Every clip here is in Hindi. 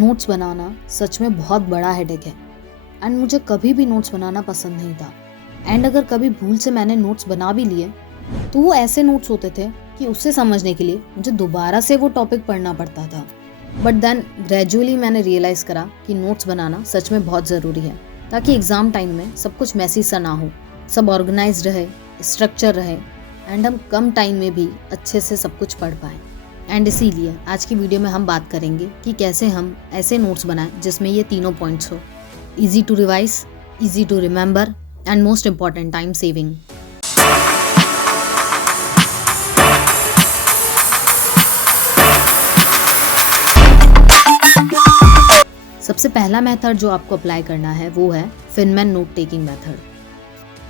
नोट्स बनाना सच में बहुत बड़ा हेडेक है एंड मुझे कभी भी नोट्स बनाना पसंद नहीं था। एंड अगर कभी भूल से मैंने नोट्स बना भी लिए तो वो ऐसे नोट्स होते थे कि उससे समझने के लिए मुझे दोबारा से वो टॉपिक पढ़ना पड़ता था। बट देन ग्रेजुअली मैंने रियलाइज़ करा कि नोट्स बनाना सच में बहुत ज़रूरी है ताकि एग्ज़ाम टाइम में सब कुछ मैसी सा ना हो, सब ऑर्गेनाइज्ड रहे, स्ट्रक्चर रहे एंड हम कम टाइम में भी अच्छे से सब कुछ पढ़ पाएँ। एंड इसीलिए आज की वीडियो में हम बात करेंगे कि कैसे हम ऐसे नोट्स बनाएं जिसमें ये तीनों पॉइंट्स हो: easy to revise, easy to remember and most important time saving. सबसे पहला मेथड जो आपको अप्लाई करना है वो है फिनमैन नोट टेकिंग मेथड।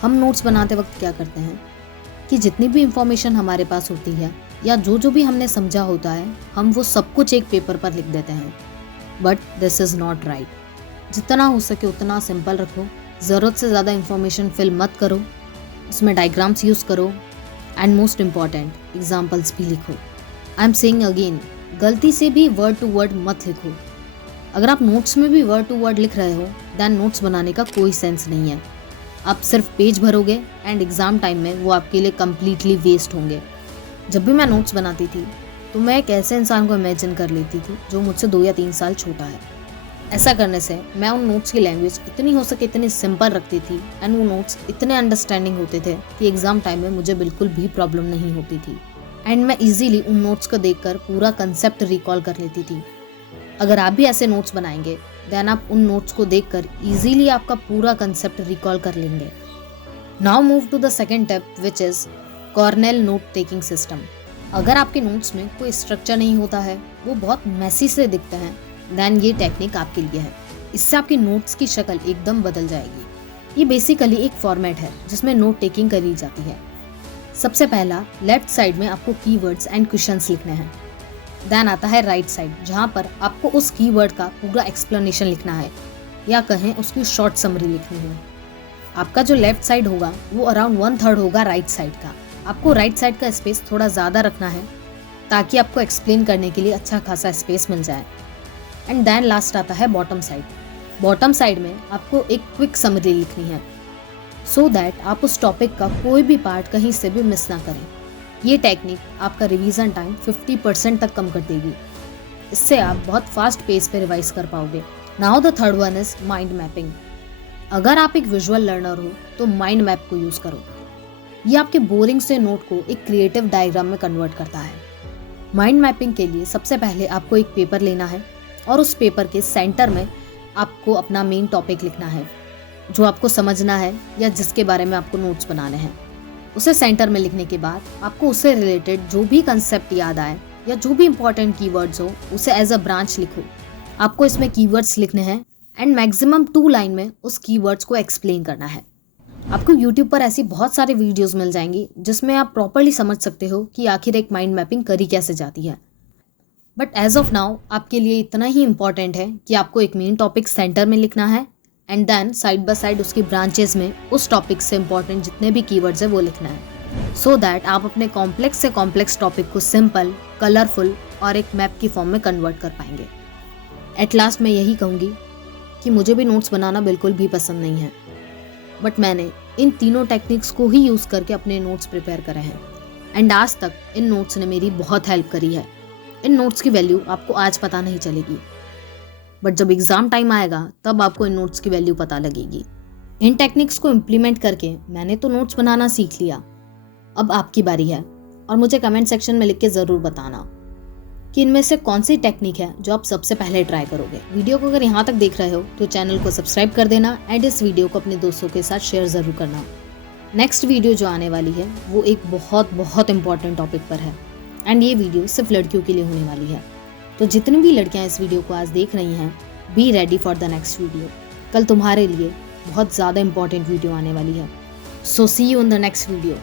हम नोट्स बनाते वक्त क्या करते हैं कि जितनी भी इंफॉर्मेशन हमारे पास होती है या जो भी हमने समझा होता है हम वो सब कुछ एक पेपर पर लिख देते हैं। But this is not right. जितना हो सके उतना सिंपल रखो, ज़रूरत से ज़्यादा इंफॉर्मेशन फिल मत करो, उसमें डायग्राम्स यूज़ करो एंड मोस्ट इम्पॉर्टेंट एग्जाम्पल्स भी लिखो। आई एम सेइंग अगेन, गलती से भी वर्ड टू वर्ड मत लिखो। अगर आप नोट्स में भी वर्ड टू वर्ड लिख रहे हो दैन नोट्स बनाने का कोई सेंस नहीं है। आप सिर्फ पेज भरोगे एंड एग्ज़ाम टाइम में वो आपके लिए कम्प्लीटली वेस्ट होंगे। जब भी मैं नोट्स बनाती थी तो मैं एक ऐसे इंसान को इमेजिन कर लेती थी जो मुझसे 2 या 3 साल छोटा है। ऐसा करने से मैं उन नोट्स की लैंग्वेज इतनी हो सके इतनी सिंपल रखती थी एंड वो नोट्स इतने अंडरस्टैंडिंग होते थे कि एग्ज़ाम टाइम में मुझे बिल्कुल भी प्रॉब्लम नहीं होती थी एंड मैं इजीली उन नोट्स को देखकर पूरा कंसेप्ट रिकॉल कर लेती थी। अगर आप भी ऐसे नोट्स बनाएंगे देन आप उन नोट्स को देखकर इजीली आपका पूरा कंसेप्ट रिकॉल कर लेंगे। Now move to the second tip which is Cornell note taking system. अगर आपके नोट्स में कोई स्ट्रक्चर नहीं होता है, वो बहुत मैसी से दिखते हैं, देन ये टेक्निक आपके लिए है। इससे आपकी नोट्स की शक्ल एकदम बदल जाएगी। ये बेसिकली एक फॉर्मेट है जिसमें नोट टेकिंग करी जाती है। सबसे पहला लेफ्ट साइड में आपको कीवर्ड्स एंड क्वेश्चंस लिखने हैं। देन आता है राइट साइड जहाँ पर आपको उस कीवर्ड का पूरा एक्सप्लेनेशन लिखना है या कहें उसकी शॉर्ट समरी लिखनी है। आपका जो लेफ्ट साइड होगा वो अराउंड 1/3 होगा राइट साइड का। आपको राइट साइड का स्पेस थोड़ा ज़्यादा रखना है ताकि आपको एक्सप्लेन करने के लिए अच्छा खासा स्पेस मिल जाए। एंड देन लास्ट आता है बॉटम साइड। बॉटम साइड में आपको एक क्विक समरी लिखनी है सो दैट आप उस टॉपिक का कोई भी पार्ट कहीं से भी मिस ना करें। ये टेक्निक आपका रिवीजन टाइम 50% तक कम कर देगी। इससे आप बहुत फास्ट पेस पे रिवाइज कर पाओगे। Now the third one is mind mapping. अगर आप एक विजुअल लर्नर हो तो माइंड मैप को यूज़ करो। ये आपके बोरिंग से नोट को एक क्रिएटिव डायग्राम में कन्वर्ट करता है। माइंड मैपिंग के लिए सबसे पहले आपको एक पेपर लेना है और उस पेपर के सेंटर में आपको अपना मेन टॉपिक लिखना है जो आपको समझना है या जिसके बारे में आपको नोट्स बनाने हैं। उसे सेंटर में लिखने के बाद आपको उससे रिलेटेड जो भी कंसेप्ट याद आए या जो भी इंपॉर्टेंट कीवर्ड्स हो उसे एज अ ब्रांच लिखो। आपको इसमें कीवर्ड्स लिखने हैं एंड मैक्सिमम 2 लाइन में उस कीवर्ड्स को एक्सप्लेन करना है। आपको YouTube पर ऐसी बहुत सारे वीडियोस मिल जाएंगी जिसमें आप प्रॉपर्ली समझ सकते हो कि आखिर एक माइंड मैपिंग करी कैसे जाती है। बट एज ऑफ नाउ आपके लिए इतना ही इम्पॉर्टेंट है कि आपको एक मेन टॉपिक सेंटर में लिखना है and then side by side उसकी ब्रांचेस में उस टॉपिक से इम्पॉर्टेंट जितने भी कीवर्ड्स है वो लिखना है सो दैट आप अपने कॉम्प्लेक्स से कॉम्प्लेक्स टॉपिक को सिंपल, कलरफुल और एक मैप की फॉर्म में कन्वर्ट कर पाएंगे। एट लास्ट मैं यही कहूँगी कि मुझे भी नोट्स बनाना बिल्कुल भी पसंद नहीं है बट मैंने इन तीनों टेक्निक्स को ही यूज़ करके अपने नोट्स प्रिपेयर करे हैं एंड आज तक इन नोट्स ने मेरी बहुत हेल्प करी है। इन नोट्स की वैल्यू आपको आज पता नहीं चलेगी बट जब एग्ज़ाम टाइम आएगा तब आपको इन नोट्स की वैल्यू पता लगेगी। इन टेक्निक्स को इम्प्लीमेंट करके मैंने तो नोट्स बनाना सीख लिया। अब आपकी बारी है और मुझे कमेंट सेक्शन में लिख के ज़रूर बताना कि इनमें से कौन सी टेक्निक है जो आप सबसे पहले ट्राई करोगे। वीडियो को अगर यहाँ तक देख रहे हो तो चैनल को सब्सक्राइब कर देना एंड इस वीडियो को अपने दोस्तों के साथ शेयर ज़रूर करना। नेक्स्ट वीडियो जो आने वाली है वो एक बहुत बहुत इंपॉर्टेंट टॉपिक पर है एंड ये वीडियो सिर्फ लड़कियों के लिए होने वाली है। तो जितनी भी लड़कियाँ इस वीडियो को आज देख रही हैं, be ready for the next video. कल तुम्हारे लिए बहुत ज़्यादा इंपॉर्टेंट वीडियो आने वाली है। So see you in the next video.